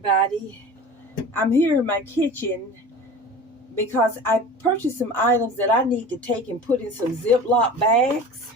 everybody. I'm here in my kitchen because I purchased some items that I need to take and put in some Ziploc bags.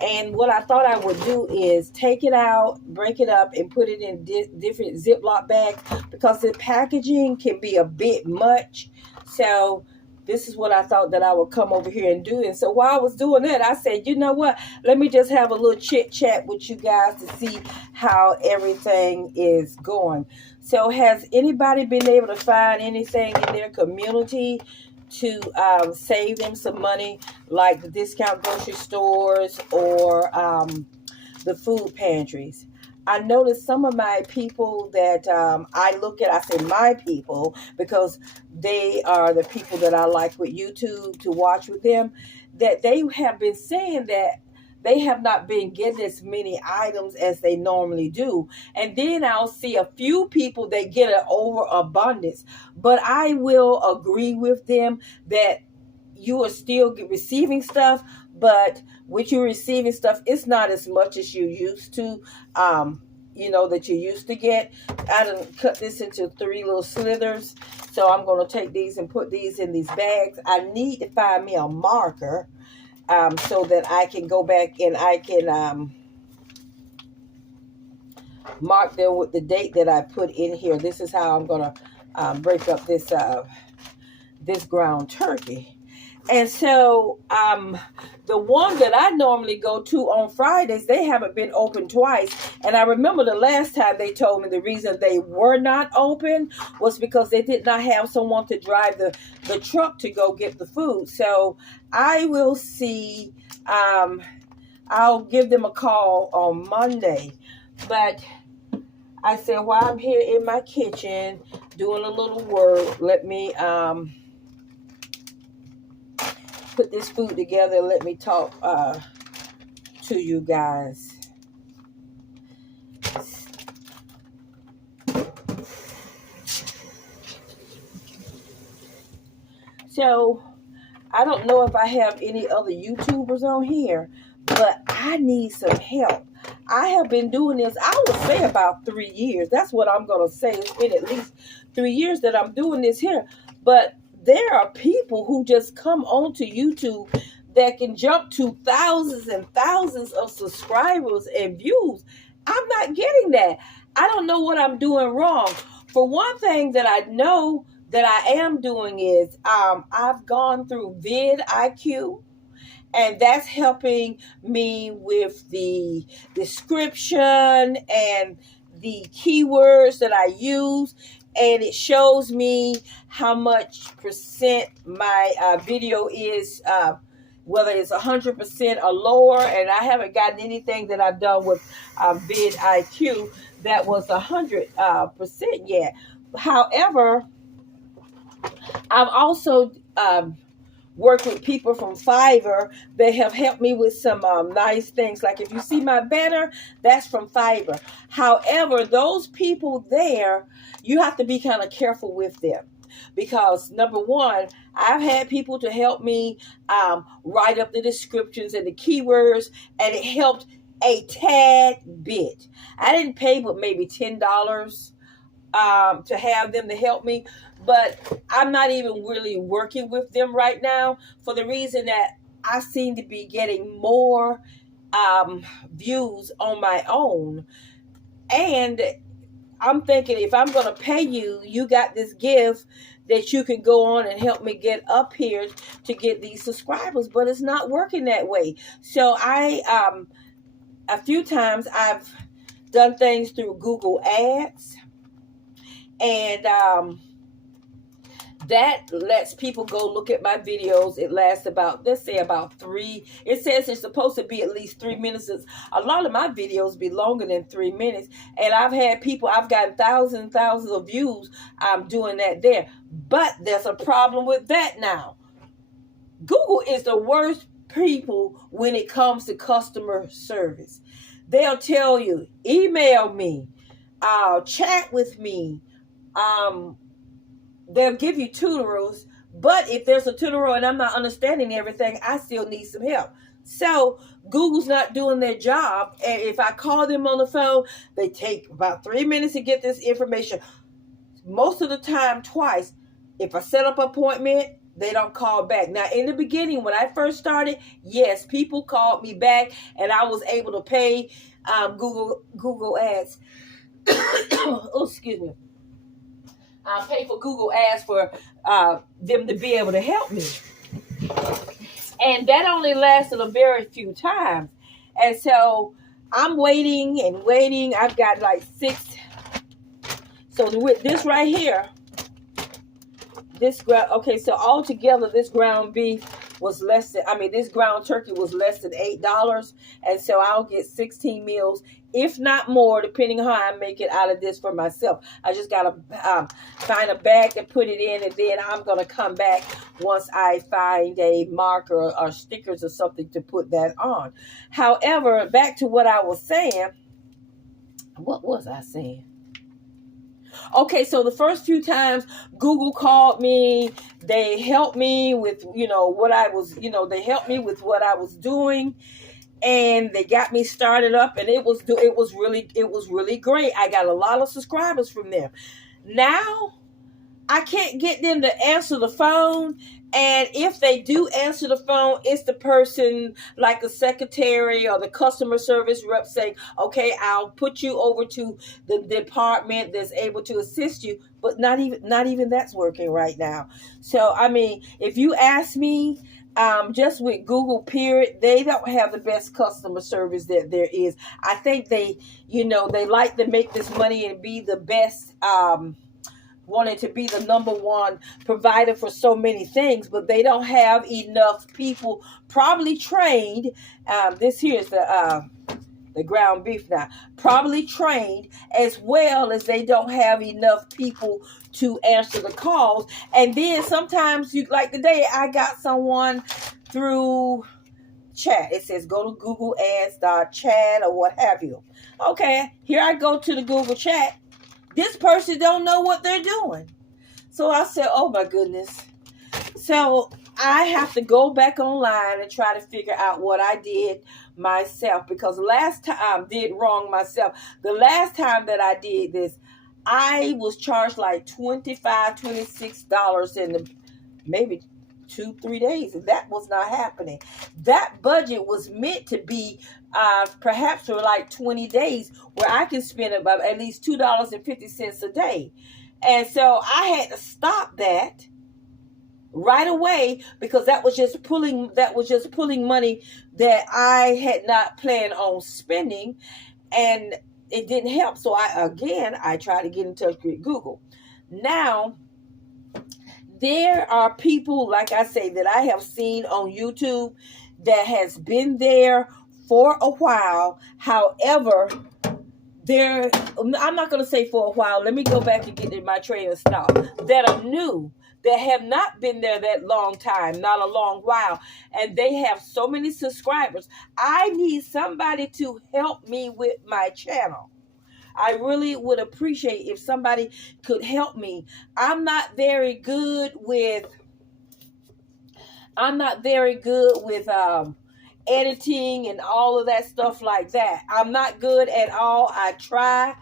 And what I thought I would do is take it out, break it up, and put it in different Ziploc bags because the packaging can be a bit much. So this is what I thought that I would come over here and do. And so while I was doing that, I said, you know what? Let me just have a little chit chat with you guys to see how everything is going. So has anybody been able to find anything in their community to save them some money, like the discount grocery stores or the food pantries? I noticed some of my people that I look at, I say my people, because they are the people that I like with YouTube to watch with them, that they have been saying that they have not been getting as many items as they normally do. And then I'll see a few people that get an overabundance. But I will agree with them that you are still receiving stuff, but with you receiving stuff, it's not as much as you used to, that you used to get. I done cut this into 3 little slithers. So I'm going to take these and put these in these bags. I need to find me a marker so that I can go back and I can mark them with the date that I put in here. This is how I'm going to break up this ground turkey. And so the one that I normally go to on Fridays, they haven't been open twice. And I remember the last time they told me the reason they were not open was because they did not have someone to drive the truck to go get the food. So I will see. I'll give them a call on Monday. But I said, while I'm here in my kitchen doing a little work, let me put this food together and let me talk to you guys. So I don't know if I have any other YouTubers on here, but I need some help. I have been doing this, I would say about 3 years. That's what I'm going to say. It's been at least 3 years that I'm doing this here. But there are people who just come onto YouTube that can jump to thousands and thousands of subscribers and views. I'm not getting that. I don't know what I'm doing wrong. For one thing that I know that I am doing is I've gone through vidIQ, and that's helping me with the description and the keywords that I use. And it shows me how much percent my video is, whether it's 100% or lower. And I haven't gotten anything that I've done with vidIQ that was 100% yet. However, I've also worked with people from Fiverr. They have helped me with some nice things. Like if you see my banner, that's from Fiverr. However, those people there, you have to be kind of careful with them. Because number one, I've had people to help me write up the descriptions and the keywords, and it helped a tad bit. I didn't pay but maybe $10 to have them to help me. But I'm not even really working with them right now for the reason that I seem to be getting more views on my own. And I'm thinking if I'm going to pay you, you got this gift that you can go on and help me get up here to get these subscribers. But it's not working that way. So a few times I've done things through Google Ads. And that lets people go look at my videos. It lasts about, let's say about 3. It says it's supposed to be at least 3 minutes. A lot of my videos be longer than 3 minutes. And I've gotten thousands and thousands of views. I'm doing that there. But there's a problem with that now. Google is the worst people when it comes to customer service. They'll tell you, email me, chat with me. They'll give you tutorials, but if there's a tutorial and I'm not understanding everything, I still need some help. So Google's not doing their job. And if I call them on the phone, they take about 3 minutes to get this information. Most of the time, twice. If I set up an appointment, they don't call back. Now, in the beginning, when I first started, yes, people called me back, and I was able to pay Google ads. Oh, excuse me. I pay for Google ads for them to be able to help me. And that only lasted a very few times. And so I'm waiting and waiting. I've got like 6. So with this right here, so altogether this ground beef was this ground turkey was less than $8. And so I'll get 16 meals, if not more, depending on how I make it out of this for myself. I just got to find a bag to put it in, and then I'm going to come back once I find a marker or stickers or something to put that on. However, back to what I was saying. What was I saying? Okay, so the first few times Google called me, they helped me with, they helped me with what I was doing, and they got me started up, and it was really great. I got a lot of subscribers from them. Now I can't get them to answer the phone. And if they do answer the phone, it's the person like the secretary or the customer service rep saying, okay, I'll put you over to the department that's able to assist you. But not even that's working right now. So, if you ask me, just with Google, period, they don't have the best customer service that there is. I think they like to make this money and be the best, wanted to be the number one provider for so many things, but they don't have enough people probably trained. This here is the ground beef now, probably trained, as well as they don't have enough people to answer the calls. And then sometimes, like today, I got someone through chat. It says go to Google Ads.chat or what have you. Okay, here I go to the Google chat. This person don't know what they're doing. So I said, oh my goodness. So I have to go back online and try to figure out what I did myself, because last time I did wrong myself. The last time that I did this, I was charged like $25, $26 in maybe 2-3 days, and that was not happening. That budget was meant to be perhaps for like 20 days, where I can spend about at least $2.50 a day. And so I had to stop that right away, because that was just pulling money that I had not planned on spending, and it didn't help. So I tried to get in touch with Google. Now, there are people, like I say, that I have seen on YouTube that has been there for a while. However, I'm not going to say for a while. Let me go back and get in my train of thought. That are new, that have not been there that long time, not a long while, and they have so many subscribers. I need somebody to help me with my channel. I really would appreciate if somebody could help me. I'm not very good with editing and all of that stuff like that. I'm not good at all. I try,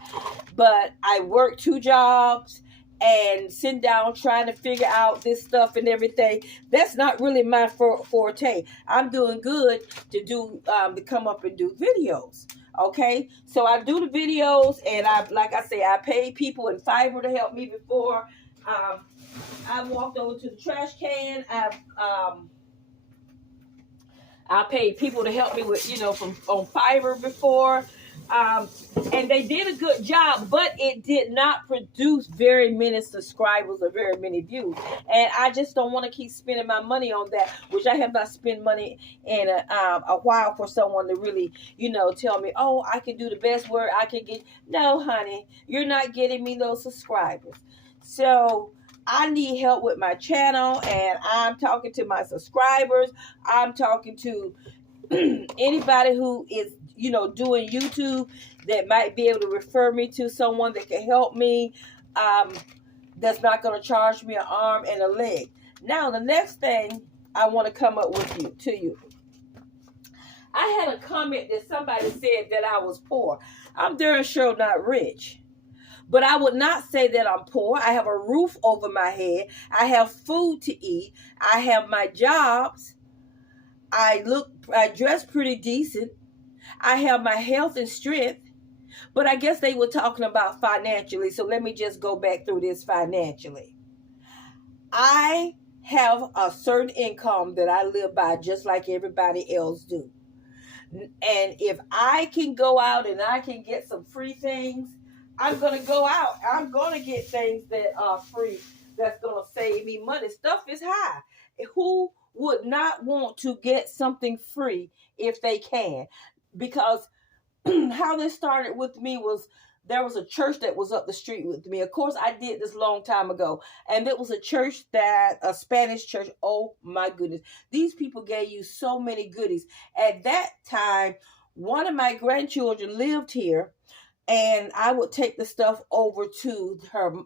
but I work 2 jobs and sit down trying to figure out this stuff and everything. That's not really my forte. I'm doing good to come up and do videos. Okay, so I do the videos, and I paid people in Fiverr to help me before. I walked over to the trash can. I paid people to help me with, on Fiverr before. And they did a good job, but it did not produce very many subscribers or very many views. And I just don't want to keep spending my money on that, which I have not spent money in a while for someone to really, tell me, oh, I can do the best work I can get. No, honey, you're not getting me those subscribers. So I need help with my channel, and I'm talking to my subscribers. I'm talking to anybody who is, doing YouTube that might be able to refer me to someone that can help me, that's not going to charge me an arm and a leg. Now, the next thing I want to come up with to you. I had a comment that somebody said that I was poor. I'm darn sure not rich. But I would not say that I'm poor. I have a roof over my head. I have food to eat. I have my jobs. I dress pretty decent. I have my health and strength. But I guess they were talking about financially. So let me just go back through this financially. I have a certain income that I live by just like everybody else do. And if I can go out and I can get some free things, I'm going to go out. I'm going to get things that are free that's going to save me money. Stuff is high. Who would not want to get something free if they can? Because how this started with me was there was a church that was up the street with me. Of course, I did this long time ago. And it was a church a Spanish church. Oh my goodness. These people gave you so many goodies. At that time, one of my grandchildren lived here and I would take the stuff over to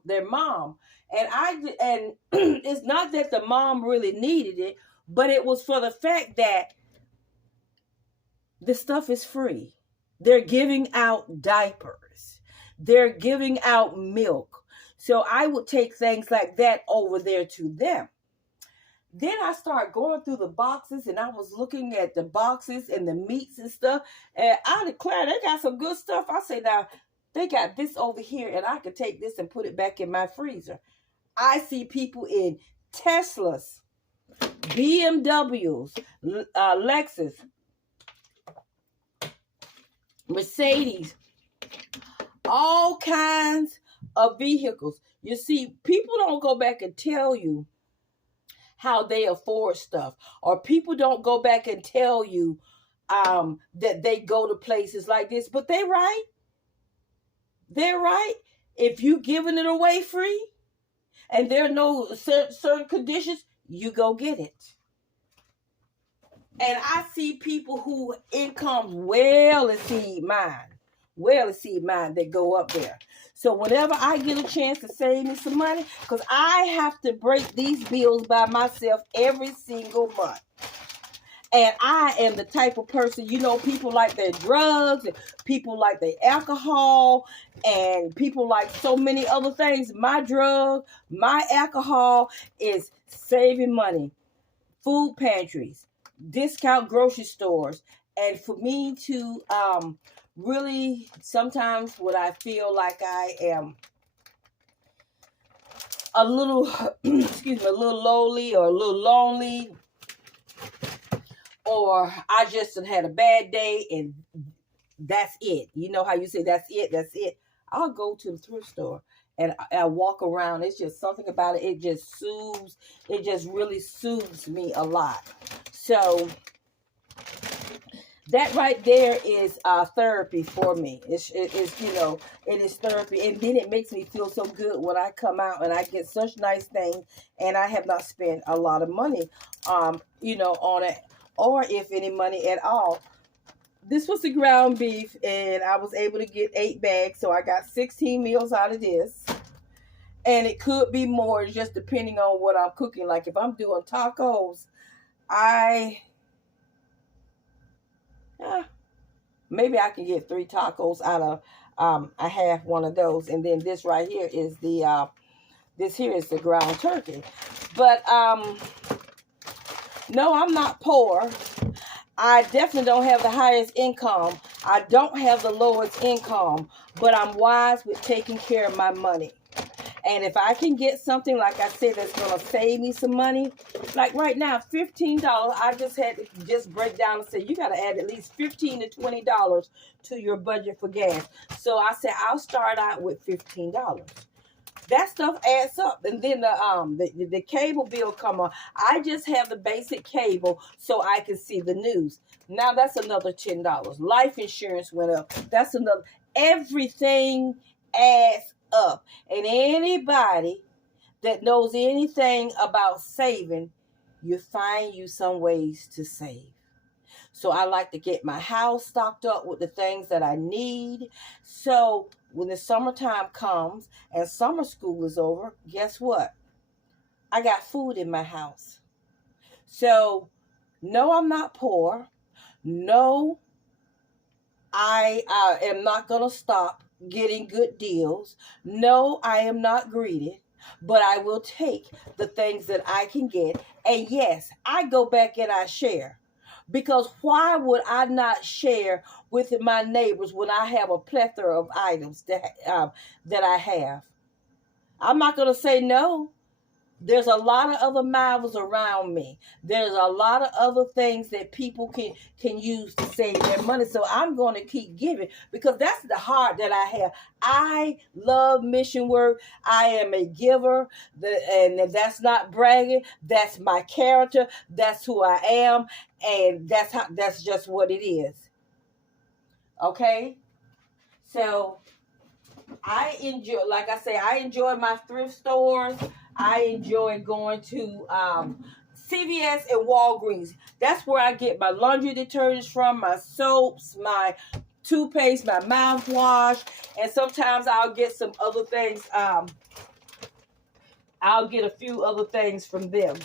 their mom. And it's not that the mom really needed it, but it was for the fact that the stuff is free. They're giving out diapers. They're giving out milk. So I would take things like that over there to them. Then I started going through the boxes and I was looking at the boxes and the meats and stuff. And I declare they got some good stuff. I say, now, they got this over here and I could take this and put it back in my freezer. I see people in Teslas, BMWs, Lexus, Mercedes, all kinds of vehicles. You see, people don't go back and tell you how they afford stuff, or people don't go back and tell you that they go to places like this, but they're right. They're right. If you giving it away free and there are no certain conditions, you go get it. And I see people who incomes well exceed mine, that go up there. So whenever I get a chance to save me some money, because I have to break these bills by myself every single month. And I am the type of person, people like their drugs, and people like their alcohol, and people like so many other things. My drug, my alcohol is saving money. Food pantries, discount grocery stores. And for me to really, sometimes when I feel like I am a little, a little lowly or a little lonely, or I just had a bad day and that's it. You know how you say that's it. I'll go to the thrift store and I walk around. It's just something about it. It just really soothes me a lot. So that right there is therapy for me. It is therapy. And then it makes me feel so good when I come out and I get such nice things and I have not spent a lot of money, on it, or if any money at all. This was the ground beef and I was able to get 8 bags. So I got 16 meals out of this. And it could be more just depending on what I'm cooking. Like if I'm doing tacos, maybe I can get 3 tacos out of I have one of those. And then this right here is the ground turkey. But no, I'm not poor. I definitely don't have the highest income. I don't have the lowest income, but I'm wise with taking care of my money. And if I can get something, like I said, that's going to save me some money, like right now, $15, I just had to break down and say, you got to add at least $15 to $20 to your budget for gas. So I said, I'll start out with $15. That stuff adds up. And then the cable bill come on. I just have the basic cable so I can see the news. Now that's another $10. Life insurance went up. That's another. Everything adds up. And anybody that knows anything about saving, you find you some ways to save. So I like to get my house stocked up with the things that I need. So when the summertime comes and summer school is over, guess what? I got food in my house. So no, I'm not poor. No, I am not going to stop getting good deals. No, I am not greedy, but I will take the things that I can get. And yes, I go back and I share. Because why would I not share with my neighbors when I have a plethora of items that I have? I'm not going to say no. There's a lot of other mouths around me. There's a lot of other things that people can use to save their money. So I'm going to keep giving because that's the heart that I have. I love mission work. I am a giver, and that's not bragging. That's my character. That's who I am, and that's just what it is. Okay, so I enjoy, like I say, I enjoy my thrift stores. I enjoy going to CVS and Walgreens. That's where I get my laundry detergents from, my soaps, my toothpaste, my mouthwash, and sometimes I'll get some other things. I'll get a few other things from them.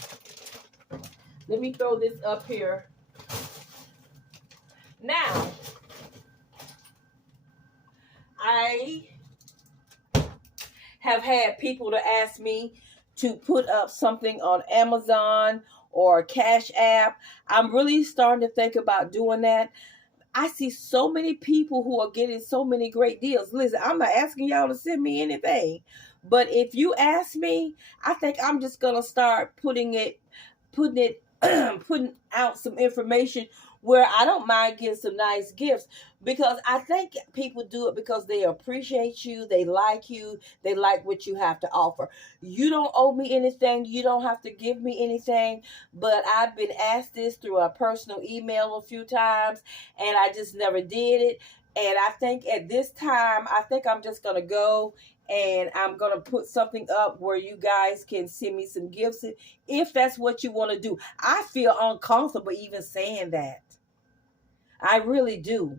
Let me throw this up here. Now, I have had people to ask me to put up something on Amazon or Cash App. I'm really starting to think about doing that. I see so many people who are getting so many great deals. Listen, I'm not asking y'all to send me anything, but if you ask me, I think I'm just gonna start putting putting out some information where I don't mind getting some nice gifts, because I think people do it because they appreciate you, they like what you have to offer. You don't owe me anything, you don't have to give me anything, but I've been asked this through a personal email a few times, and I just never did it. And I think at this time, I think I'm just going to go and I'm going to put something up where you guys can send me some gifts if that's what you want to do. I feel uncomfortable even saying that. I really do.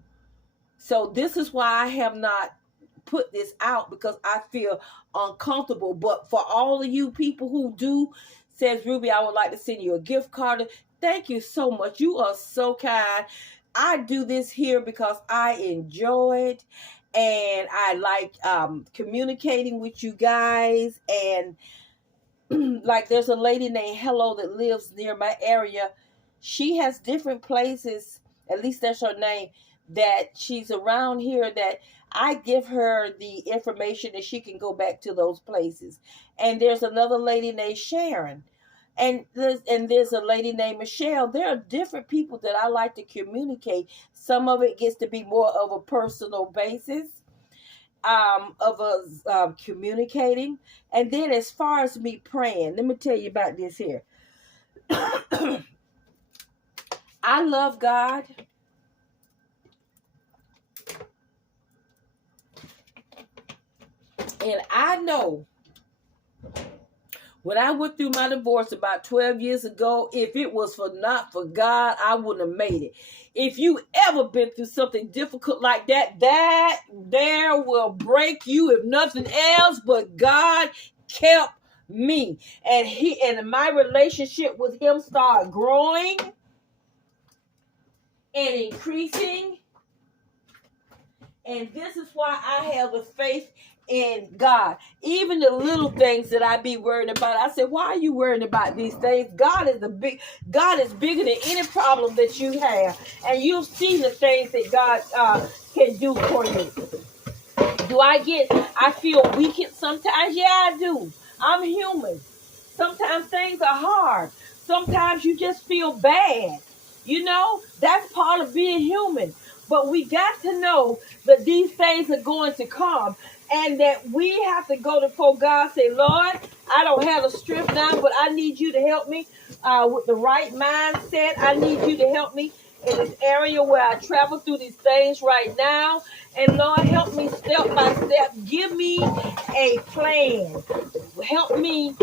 So this is why I have not put this out, because I feel uncomfortable. But for all of you people who do, says Ruby, I would like to send you a gift card. Thank you so much. You are so kind. I do this here because I enjoy it, and I like communicating with you guys. And like, there's a lady named Hello that lives near my area. She has different places, at least that's her name, that she's around here, that I give her the information and she can go back to those places. And there's another lady named Sharon. And there's a lady named Michelle. There are different people that I like to communicate. Some of it gets to be more of a personal basis of us communicating. And then as far as me praying, let me tell you about this here. I love God. And I know when I went through my divorce about 12 years ago, if it was not for God, I wouldn't have made it. If you ever been through something difficult like that, that there will break you, if nothing else. But God kept me, and my relationship with Him started growing and increasing. And this is why I have the faith in God. Even the little things that I be worried about, I said, why are you worried about these things? God is bigger than any problem that you have. And you've seen the things that God can do for you. I feel weak sometimes? Yeah, I do. I'm human. Sometimes things are hard. Sometimes you just feel bad. That's part of being human. But we got to know that these things are going to come, and that we have to go before God, say, Lord, I don't have the strength now, but I need you to help me with the right mindset. I need you to help me in this area where I travel through these things right now. And Lord, help me step by step. Give me a plan. Help me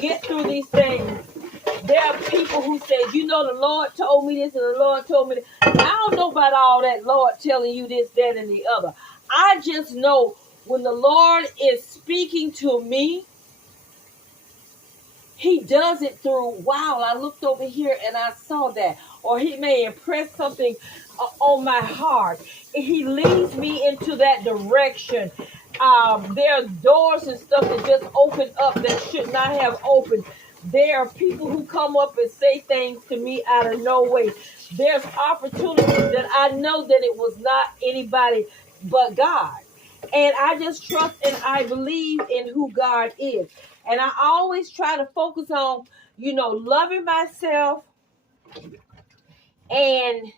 get through these things. There are people who say, the Lord told me this and the Lord told me that. I don't know about all that, Lord telling you this, that, and the other. I just know when the Lord is speaking to me, He does it through, wow, I looked over here and I saw that. Or He may impress something on my heart. He leads me into that direction. There are doors and stuff that just open up that should not have opened. There are people who come up and say things to me out of no way. There's opportunities that I know that it was not anybody but God. And I just trust and I believe in who God is. And I always try to focus on, loving myself and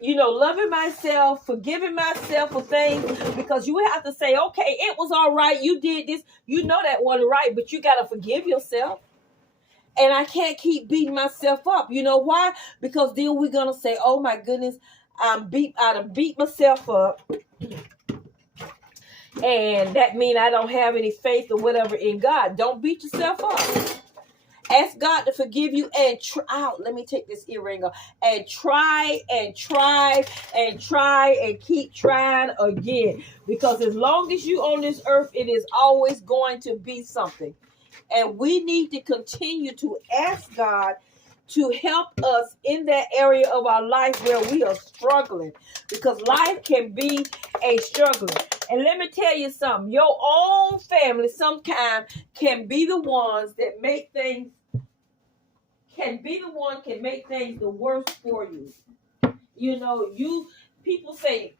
loving myself, forgiving myself for things, because you have to say, okay, it was all right. You did this. You know that wasn't right, but you got to forgive yourself. And I can't keep beating myself up. You know why? Because then we're going to say, oh my goodness, I done beat myself up. And that means I don't have any faith or whatever in God. Don't beat yourself up. Ask God to forgive you and try out. Let me take this earring off. And try and try and try and keep trying again. Because as long as you on this earth, it is always going to be something. And we need to continue to ask God to help us in that area of our life where we are struggling. Because life can be a struggle. And let me tell you something. Your own family sometimes can be the ones that make things, can make things the worst for you. People say,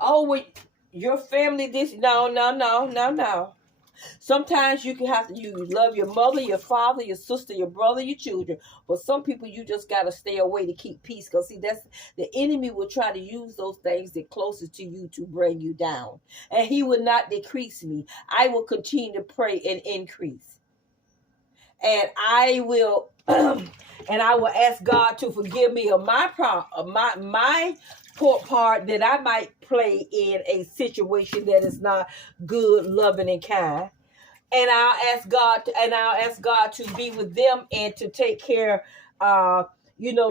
oh, wait, your family this. No. Sometimes you love your mother, your father, your sister, your brother, your children. But some people you just got to stay away to keep peace. Because see, that's the enemy will try to use those things that closest to you to bring you down. And he will not decrease me. I will continue to pray and increase. And I will ask God to forgive me of my part that I might play in a situation that is not good, loving, and kind. And I'll ask God to be with them and to take care, to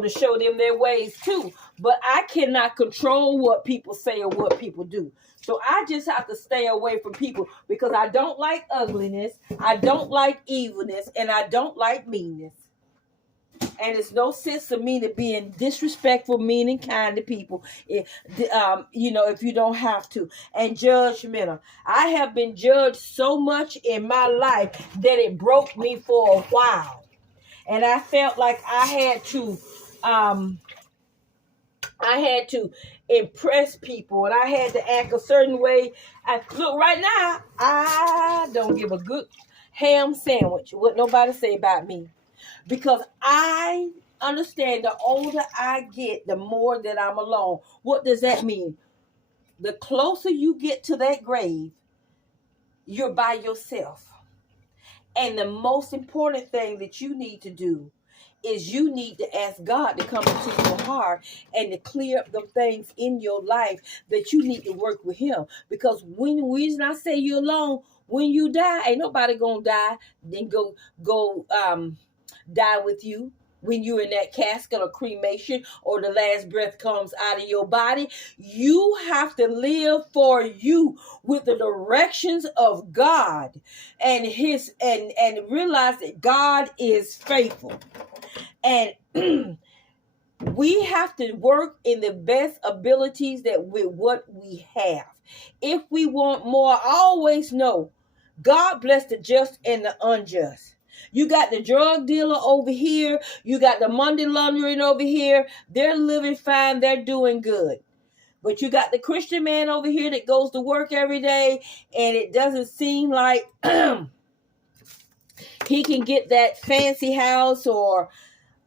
show them their ways too. But I cannot control what people say or what people do. So I just have to stay away from people because I don't like ugliness, I don't like evilness, and I don't like meanness. And it's no sense of me to being disrespectful, mean, and kind to people, if you don't have to. And judgmental. I have been judged so much in my life that it broke me for a while. And I felt like I had to impress people, and I had to act a certain way. Look, right now, I don't give a good ham sandwich what nobody say about me. Because I understand the older I get, the more that I'm alone. What does that mean? The closer you get to that grave, you're by yourself. And the most important thing that you need to do is you need to ask God to come into your heart and to clear up the things in your life that you need to work with him. Because when the reason I say you're alone, when you die, ain't nobody gonna die, then go die with you. When you're in that casket or cremation or the last breath comes out of your body, you have to live for you with the directions of God and realize that God is faithful. And we have to work in the best abilities that with what we have. If we want more, always know God bless the just and the unjust. You got the drug dealer over here. You got the money laundering over here. They're living fine. They're doing good. But you got the Christian man over here that goes to work every day, and it doesn't seem like he can get that fancy house or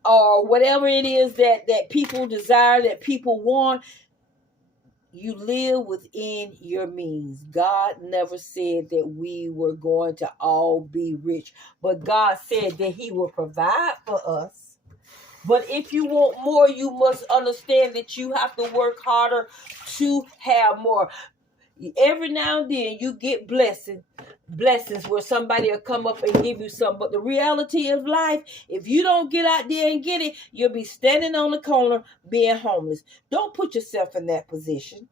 whatever it is that people desire, that people want. You live within your means. God never said that we were going to all be rich, but God said that he will provide for us. But if you want more, you must understand that you have to work harder to have more. Every now and then you get blessings where somebody will come up and give you something. But the reality of life, if you don't get out there and get it, you'll be standing on the corner being homeless. Don't put yourself in that position.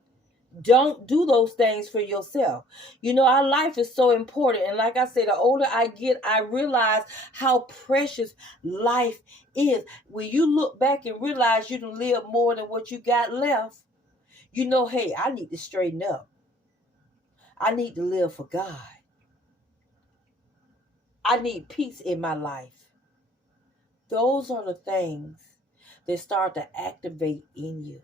Don't do those things for yourself. You know, our life is so important. And like I said, the older I get, I realize how precious life is. When you look back and realize you can live more than what you got left, you know, hey, I need to straighten up. I need to live for God. I need peace in my life. Those are the things that start to activate in you.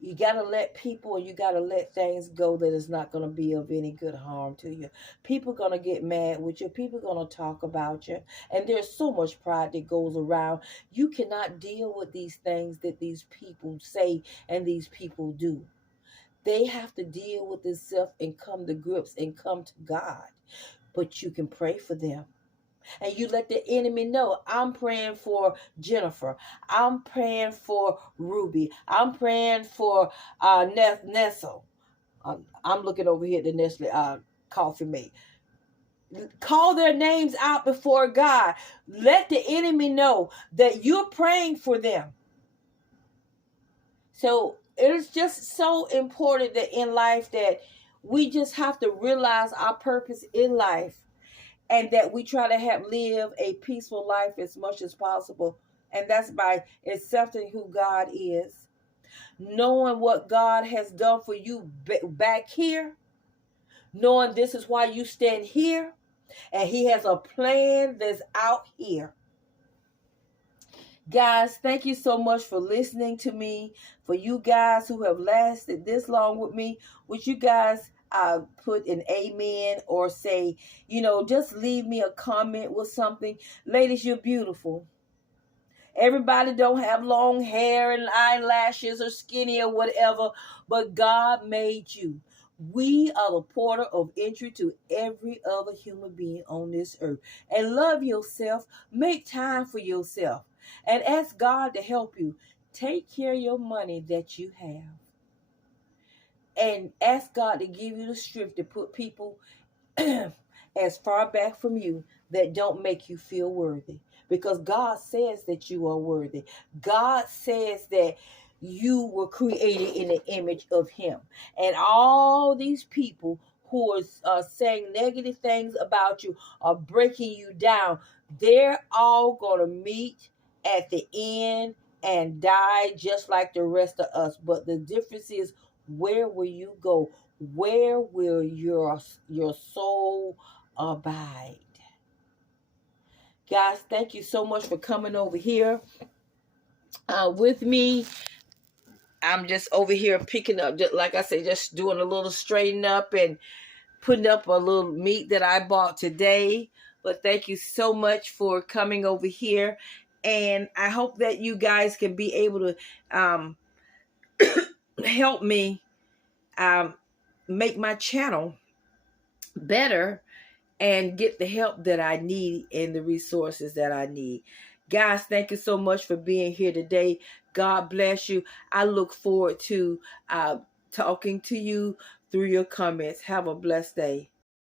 You got to let people, and you got to let things go that is not going to be of any good harm to you. People going to get mad with you. People going to talk about you. And there's so much pride that goes around. You cannot deal with these things that these people say and these people do. They have to deal with themselves and come to grips and come to God. But you can pray for them. And you let the enemy know, I'm praying for Jennifer. I'm praying for Ruby. I'm praying for Nestle. I'm looking over here at the Nestle coffee mate. Call their names out before God. Let the enemy know that you're praying for them. So it is just so important that in life that we just have to realize our purpose in life, and that we try to live a peaceful life as much as possible. And that's by accepting who God is, knowing what God has done for you back here, knowing this is why you stand here, and He has a plan that's out here. Guys, thank you so much for listening to me. For you guys who have lasted this long with me, would you guys put an amen or say, just leave me a comment with something. Ladies, you're beautiful. Everybody don't have long hair and eyelashes or skinny or whatever, but God made you. We are the portal of entry to every other human being on this earth. And love yourself. Make time for yourself. And ask God to help you. Take care of your money that you have. And ask God to give you the strength to put people as far back from you that don't make you feel worthy. Because God says that you are worthy. God says that you were created in the image of Him. And all these people who are saying negative things about you, are breaking you down, they're all going to meet at the end and die just like the rest of us. But the difference is, where will you go? Where will your soul abide? Guys, thank you so much for coming over here with me. I'm just over here picking up, just like I said, just doing a little straighten up and putting up a little meat that I bought today. But thank you so much for coming over here. And I hope that you guys can be able to help me make my channel better and get the help that I need and the resources that I need. Guys, thank you so much for being here today. God bless you. I look forward to talking to you through your comments. Have a blessed day.